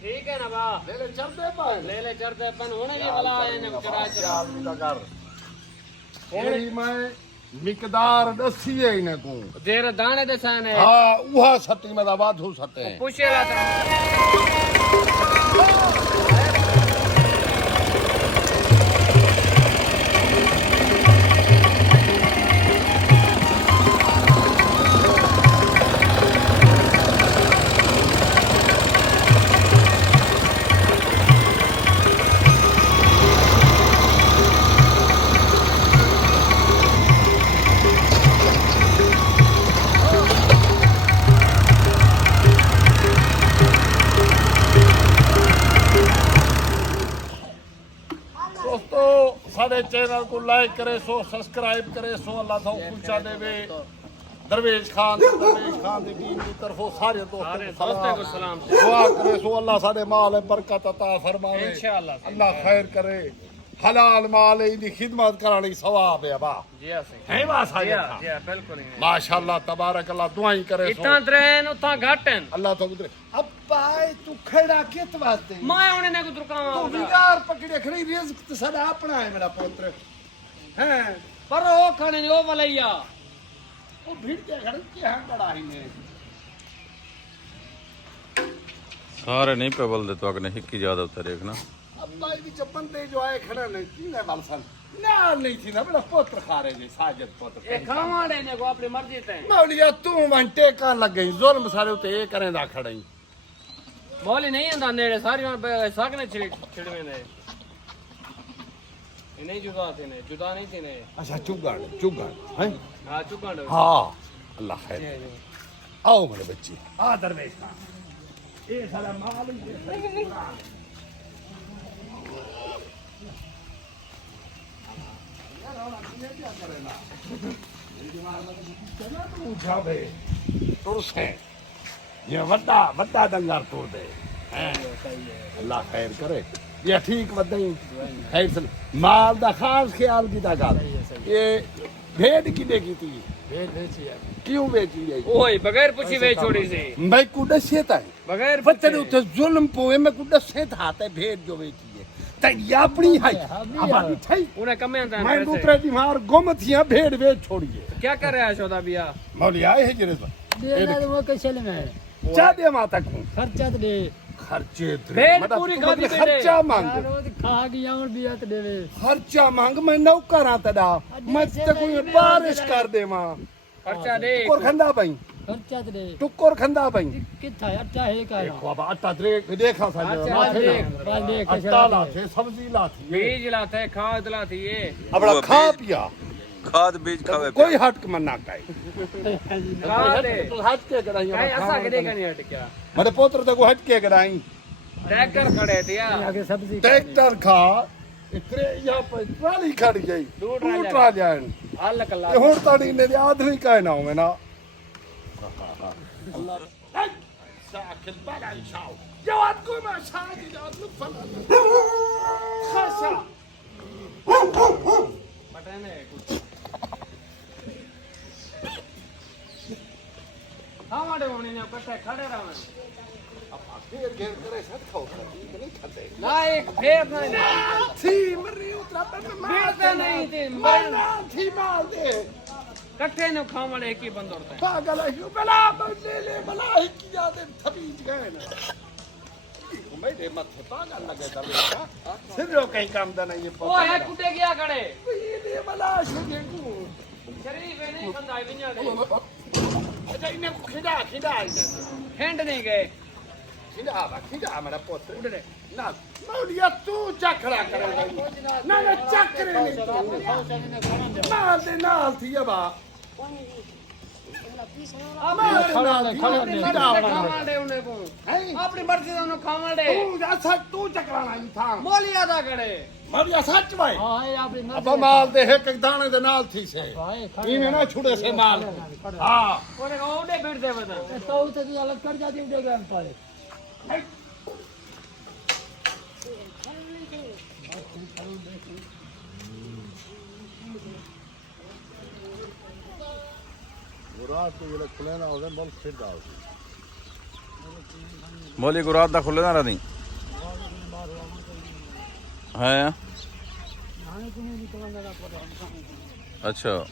ठीक है ना बा ले ले चलते पाए ले चढ़ते अपन होने भी भला आए ने किराया चला कर तेरी मैं मिकदार दसी है इने को देर दाने दसा ने हां उहा सती में वाधू सते पूछेला था दोस्तों सारे चैनल को लाइक करे सो सब्सक्राइब करे सो अल्लाह तो ऊंचा देवे दरवेश खान दी दीन की तरफों सारे दोस्तों को सलाम दुआ करे सो अल्लाह सारे माल में बरकत अता फरमावे इंशाअल्लाह अल्लाह खैर करे हलाल माल दी खिदमत करानी सवाब है बा जी हां सही है बा सारे जी हां बिल्कुल माशाअल्लाह तबारक अल्लाह दुआई करे सो इतना ट्रेन उतना घटन अल्लाह तो उधर अब पाए तू खड़ा कित वास्ते मैं उन्हें ने को दुकान तू विगार पकड़े खड़ी रिज़्क तो साडा अपना है मेरा पुत्र हैं पर ओ खाने ने ओ वलैया वो भीड़ के खड़े के हां बड़ा ही ने सारे नहीं पे बोल दे तो अगने हिक्की ज्यादा उतर देखना अब भाई भी बंदे जो आए खड़े नहीं तीने वालसन ना नहीं थी ना मेरा पुत्र खा रहे जी साजिद पुत्र ए खावाड़े ने को अपनी मर्जी ते मौलिया तू वंटे का लग गई जुल्म सारे उते ए करेंदा खड़ई बोली नहीं आंदा नेड़े सारी सागने छिड़वे ने ये नहीं जुदा नहीं थे ने अच्छा चुगड़ हैं हां चुगड़ हां अल्लाह खैर आओ मेरे बच्चे आ दरवेश खान ए सारा माल ही ये वड्डा डंगर तोड़ दे अल्लाह खैर करे ये ठीक वदई खैर माल दा खास ख्याल की दा गल ये भेड़ की देगी थी भेज बेची है क्यों बेची है ओए बगैर पूछी वे छोड़ी सी मैं को दसे ता बगैर बच्चे ने उते जुल्म पोए मैं को दसे था ते भेड़ जो बेची है ते ये अपनी है अब थई उन्हें कमे आंदा मैं दूसरे बीमार गुम थिया भेड़ बेच छोड़िए क्या कर रहा है शोदा बिया मौलिया है जरे देना तो वो कैसे में चा दे माता को खर्चा तो दे खर्चे भेड़ पूरी खादी दे खर्चा मांग रोज खा गया और बिया तो देवे खर्चा मांग मैं नौकरा तड़ा मैं ते कोई बारिश कर दे मां खर्चा दे टुकर खंदा भाई खर्चा तो दे टुकर खंदा भाई किथा अट्टा है का देखो अब आटा देखा सा बाल देख आटा लाथे सब्जी लाथी बीज लाते खाद लाती ये अपना खा पिया खाद बीज खावे कोई हट मना काई खाद दे तो हट के कराई कहीं ऐसा करे का नहीं हट क्या मेरे पुत्र ते को हट के कराई ट्रैक्टर खड़े थे यार आगे सब्जी ट्रैक्टर खा इतरे यहाँ पर ट्राली खड़ गई दो तू ट्रा जाए अल्लाह कल्ला ये हुन ताड़ी ने आदमी काहे ना होवे ना अल्लाह साकिल बला इंशाओ जवाब को मैं शादी जवाब नु फला खासा पता नहीं कुछ हमारे होने ने कट्टे खड़े रहो घेर घेर करे सब खाओ नहीं खाते ना एक फेर नहीं थी मरी उतरा पे फेरते नहीं थे मारना थी मार दे कट्टे ने खावड़े की बंदर थे पागल है बला ले बला ही की जाते थबीज गए ना मेरे मथे पागल लगे तब सिर कहीं काम दा नहीं ओ है कुटे गया खड़े ये बला शुगे को शरीफ है नहीं खंदा विन्या दे अच्छा इन्हें खिदा हैंड नहीं गए खिदा मेरा पुत्र उड़ रे ना मौलिया तू चखड़ा करेगा ना ना चक्कर नहीं मार दे नाल थी बा अपनी मर्जी से उन्हें खावड़े तू चकराना ही था बोली आदा करे मरिया सच भाई हां है आपने अब माल दे एक दाने दे नाल थी से इने ना छुड़े से माल हां ओने ओडे फिर दे बता तो तू अलग कर जाती उड़ेगा हम पाए रात को ये खुले ना हो गए बहुत फिर जाओ मोली को रात दा खुले ना रही ਹੈ ਅੱਛਾ